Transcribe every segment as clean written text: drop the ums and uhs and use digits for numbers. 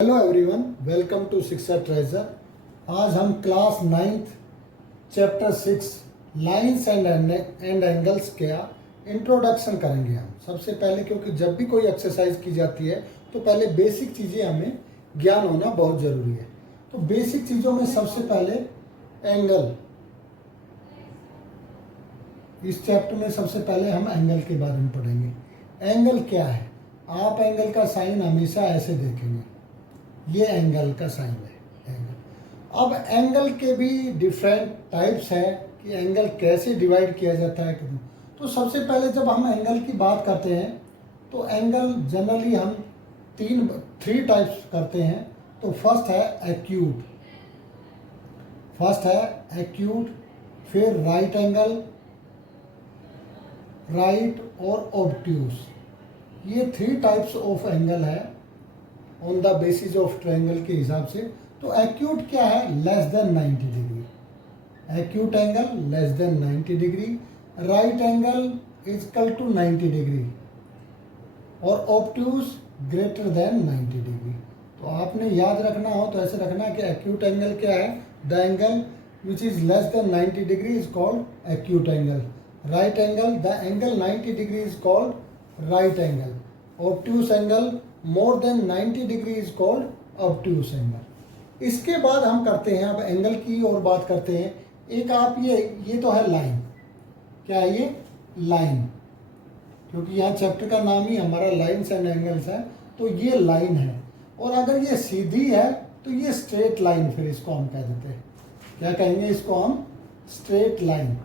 Hello everyone, welcome to शिक्षा treasure. आज हम class 9th chapter 6 lines and angles का इंट्रोडक्शन करेंगे। हम सबसे पहले, क्योंकि जब भी कोई एक्सरसाइज की जाती है तो पहले बेसिक चीज़ें हमें ज्ञान होना बहुत ज़रूरी है। तो बेसिक चीज़ों में सबसे पहले एंगल। इस चैप्टर में सबसे पहले हम एंगल के बारे में पढ़ेंगे। एंगल क्या है? आप एंगल का साइन हमेशा ऐसे देखेंगे, ये एंगल का साइन है, एंगल। अब एंगल के भी डिफरेंट टाइप्स है कि एंगल कैसे डिवाइड किया जाता है। तो सबसे पहले जब हम एंगल की बात करते हैं तो एंगल जनरली हम थ्री टाइप्स करते हैं। तो फर्स्ट है एक्यूट, फिर राइट एंगल, राइट और ऑब्ट्यूस। ये थ्री टाइप्स ऑफ एंगल है on the basis of triangle के हिसाब से। तो एक्यूट क्या है? Less than 90 degree. Acute angle less than 90 degree, right angle is equal to 90 degree और ऑब्ट्यूस ग्रेटर देन 90 डिग्री। तो आपने याद रखना हो तो ऐसे रखना कि एक्यूट एंगल क्या है? The angle which is less than 90 degree is called acute angle. Right angle, the angle 90 degree is called right angle. Obtuse angle more than 90 degree is called obtuse angle. इसके बाद हम करते हैं, अब angle की और बात करते हैं। एक आप ये तो है लाइन। क्या है ये? लाइन। क्योंकि यहाँ चैप्टर का नाम ही हमारा लाइन्स एंड एंगल्स है, तो ये लाइन है। और अगर ये सीधी है तो ये स्ट्रेट लाइन, फिर इसको हम कह देते हैं। क्या कहेंगे इसको हम? Straight line.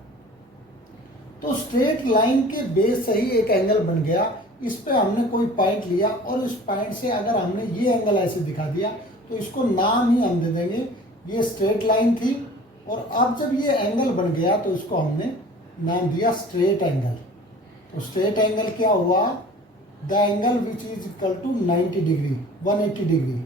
तो स्ट्रेट लाइन के बेस से ही एक एंगल बन गया। इस पे हमने कोई पॉइंट लिया और इस पॉइंट से अगर हमने ये एंगल ऐसे दिखा दिया तो इसको नाम ही हम दे देंगे, ये स्ट्रेट लाइन थी। और अब जब ये एंगल बन गया तो इसको हमने नाम दिया स्ट्रेट एंगल। तो स्ट्रेट एंगल क्या हुआ? The angle which is equal to 90 degree, 180 degree.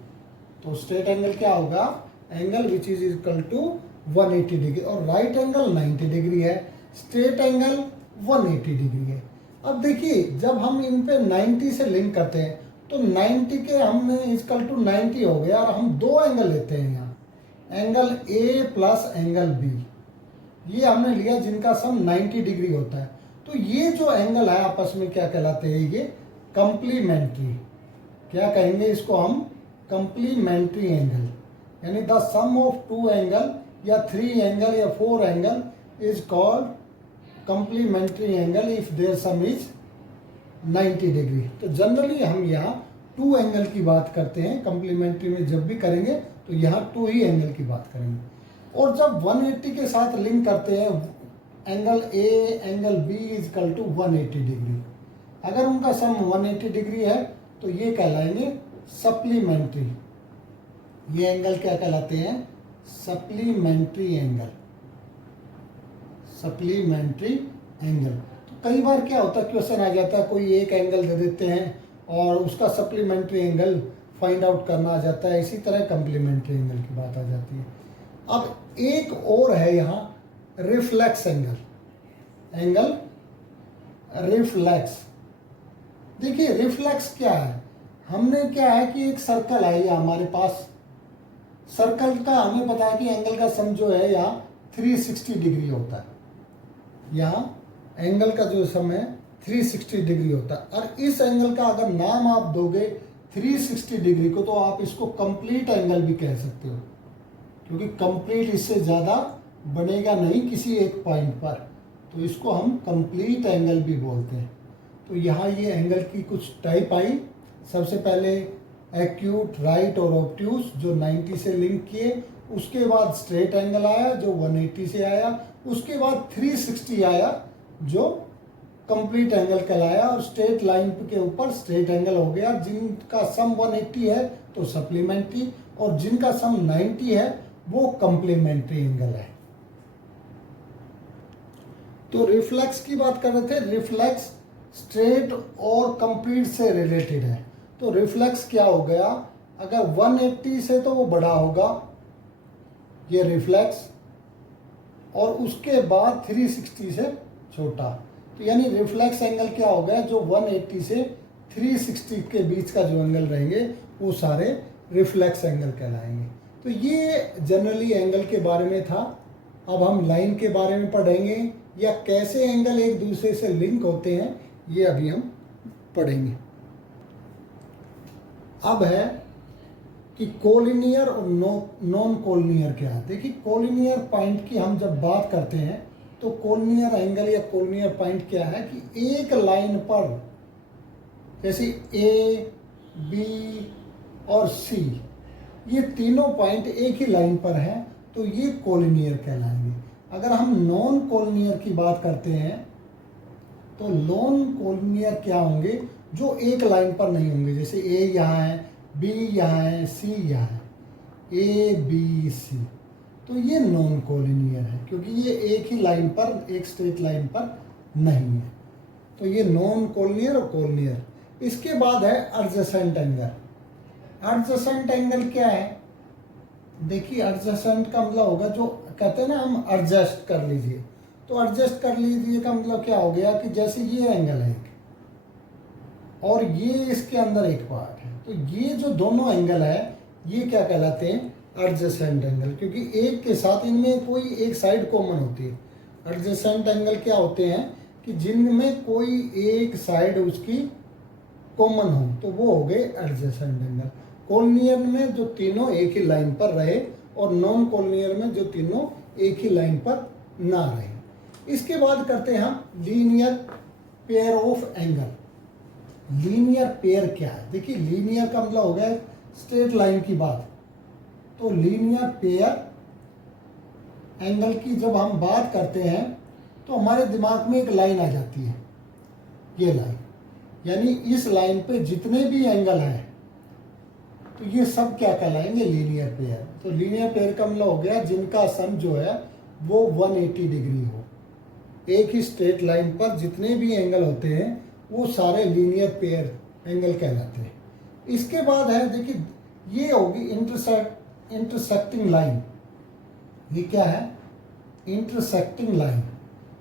तो स्ट्रेट एंगल क्या होगा? Angle which is equal to 180 degree. और राइट एंगल 90 डिग्री है, स्ट्रेट एंगल 180 डिग्री है। अब देखिए, जब हम इन पे 90 से लिंक करते हैं तो 90 के हमने इक्वल टू 90 हो गया और हम दो एंगल लेते हैं यहाँ, angle A plus angle B. ये हमने लिया जिनका सम 90 डिग्री होता है। तो ये जो एंगल है आपस में क्या कहलाते हैं? ये कंप्लीमेंट्री। क्या कहेंगे इसको हम? Complementary angle. यानी the sum of two angle या थ्री एंगल या four angle is called complementary angle if their sum is 90 degree. तो जनरली हम यहाँ टू एंगल की बात करते हैं। कंप्लीमेंट्री में जब भी करेंगे तो यहाँ टू ही एंगल की बात करेंगे। और जब 180 के साथ लिंक करते हैं, angle A angle B is equal to 180 degree. अगर उनका सम 180 डिग्री है तो ये कहलाएंगे सप्लीमेंट्री। ये एंगल क्या कहलाते हैं? Supplementary angle. Supplementary angle. तो कई बार क्या होता है, क्वेश्चन आ जाता है, कोई एक एंगल दे देते हैं और उसका सप्लीमेंट्री एंगल फाइंड आउट करना आ जाता है। इसी तरह कंप्लीमेंट्री एंगल की बात आ जाती है। अब एक और है यहाँ रिफ्लेक्स एंगल। Angle reflex. देखिए रिफ्लेक्स क्या है? हमने क्या है कि एक सर्कल है ये हमारे पास। सर्कल का हमें पता है कि एंगल का सम जो है यहाँ 360 डिग्री होता है। यहाँ एंगल का जो सम है 360 डिग्री होता है। और इस एंगल का अगर नाम आप दोगे 360 डिग्री को तो आप इसको कंप्लीट एंगल भी कह सकते हो, क्योंकि कंप्लीट इससे ज़्यादा बनेगा नहीं किसी एक पॉइंट पर। तो इसको हम कंप्लीट एंगल भी बोलते हैं। तो यहाँ ये एंगल की कुछ टाइप आई। सबसे पहले एक्यूट, राइट और ऑब्ट्यूस जो 90 से लिंक किए। उसके बाद स्ट्रेट एंगल आया जो 180 से आया। उसके बाद 360 आया जो कंप्लीट एंगल कहलाया। और स्ट्रेट लाइन के ऊपर स्ट्रेट एंगल हो गया। जिनका सम 180 है तो सप्लीमेंट्री, और जिनका सम 90 है वो कंप्लीमेंट्री एंगल है। तो रिफ्लेक्स की बात कर रहे थे। रिफ्लेक्स स्ट्रेट और कंप्लीट से रिलेटेड है। तो रिफ्लेक्स क्या हो गया? अगर 180 से तो वो बड़ा होगा, ये रिफ्लेक्स, और उसके बाद 360 से छोटा। तो यानी रिफ्लेक्स एंगल क्या हो गया? जो 180 से 360 के बीच का जो एंगल रहेंगे वो सारे रिफ्लेक्स एंगल कहलाएंगे। तो ये जनरली एंगल के बारे में था। अब हम लाइन के बारे में पढ़ेंगे या कैसे एंगल एक दूसरे से लिंक होते हैं, ये अभी हम पढ़ेंगे। अब है कि कोलिनियर और नॉन कोलिनियर क्या है। देखिए कोलिनियर पॉइंट की हम जब बात करते हैं तो कोलिनियर एंगल या कोलिनियर पॉइंट क्या है कि एक लाइन पर जैसे ए, बी और सी, ये तीनों पॉइंट एक ही लाइन पर हैं तो ये कोलिनियर कहलाएंगे। अगर हम नॉन कोलिनियर की बात करते हैं तो नॉन कोलिनियर क्या होंगे, जो एक लाइन पर नहीं होंगे। जैसे ए यहाँ है, बी यहाँ है, सी यहाँ है, ए बी सी, तो ये नॉन कोलिनियर है क्योंकि ये एक ही लाइन पर, एक स्ट्रेट लाइन पर नहीं है। तो ये नॉन कोलिनियर और कोलिनियर। इसके बाद है एडजेसेंट एंगल। एडजेसेंट एंगल क्या है, देखिए एडजेसेंट का मतलब होगा जो कहते हैं ना हम एडजस्ट कर लीजिए, तो एडजस्ट कर लीजिए का मतलब क्या हो गया कि जैसे ये एंगल है एक और ये इसके अंदर एक पार्ट है, तो ये जो दोनों एंगल है ये क्या कहलाते हैं, एडजेसेंट एंगल, क्योंकि एक के साथ इनमें कोई एक साइड कॉमन होती है। एडजेसेंट एंगल क्या होते हैं कि जिनमें कोई एक साइड उसकी कॉमन हो, तो वो हो गए एडजेसेंट एंगल। कोलिनियर में जो तीनों एक ही लाइन पर रहे और नॉन कोलिनियर में जो तीनों एक ही लाइन पर ना रहे। इसके बाद करते हैं हम linear pair of angle. Linear pair क्या है, देखिए लीनियर का मतलब हो गया स्ट्रेट लाइन की बात। तो लीनियर पेयर एंगल की जब हम बात करते हैं तो हमारे दिमाग में एक लाइन आ जाती है, ये लाइन, यानी इस लाइन पे जितने भी एंगल हैं तो ये सब क्या कहलाएंगे, लीनियर पेयर। तो लीनियर पेयर का मतलब हो गया जिनका सम जो है वो 180 डिग्री हो। एक ही स्ट्रेट लाइन पर जितने भी एंगल होते हैं वो सारे लीनियर पेयर एंगल कहलाते हैं। इसके बाद है देखिए ये होगी इंटरसेक्टिंग लाइन। ये क्या है, इंटरसेक्टिंग लाइन,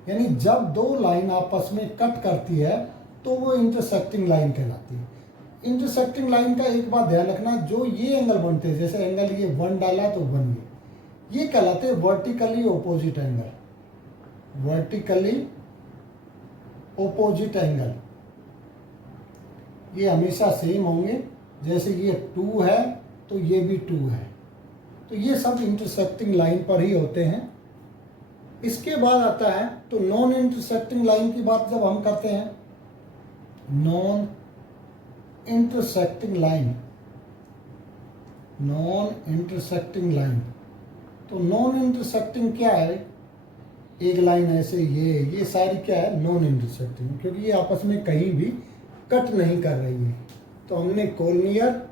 यानी जब दो लाइन आपस में कट करती है तो वो इंटरसेक्टिंग लाइन कहलाती है। इंटरसेक्टिंग लाइन का एक बात ध्यान रखना, जो ये एंगल बनते हैं, जैसे एंगल ये 1 डाला तो 1 ये कहलाते हैं vertically opposite angle. Vertically opposite angle ये हमेशा सेम होंगे, जैसे ये 2 है तो ये भी 2 है, तो ये सब इंटरसेक्टिंग लाइन पर ही होते हैं। इसके बाद आता है तो नॉन इंटरसेक्टिंग लाइन की बात जब हम करते हैं, non intersecting line, non intersecting line, तो नॉन इंटरसेक्टिंग क्या है, एक लाइन ऐसे ये सारी क्या है, नॉन इंटरसेक्टिंग, क्योंकि ये आपस में कहीं भी कट नहीं कर रही है। तो हमने कोलिनियर,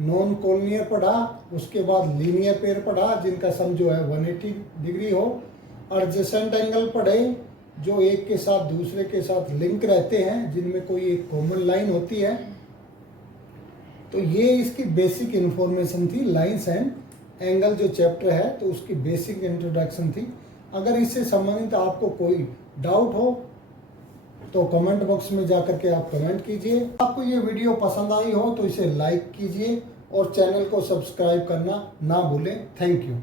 नॉन कोलिनियर पढ़ा, उसके बाद लीनियर पेयर पढ़ा जिनका सम जो है 180 डिग्री हो, एडजेसेंट एंगल पढ़े जो एक के साथ दूसरे के साथ लिंक रहते हैं, जिनमें कोई एक कॉमन लाइन होती है। तो ये इसकी बेसिक इन्फॉर्मेशन थी, लाइंस एंड एंगल जो चैप्टर है, तो उसकी बेसिक इंट्रोडक्शन थी। अगर इससे संबंधित आपको कोई डाउट हो तो कमेंट बॉक्स में जाकर के आप कमेंट कीजिए। आपको ये वीडियो पसंद आई हो तो इसे लाइक कीजिए और चैनल को सब्सक्राइब करना ना भूलें। Thank you.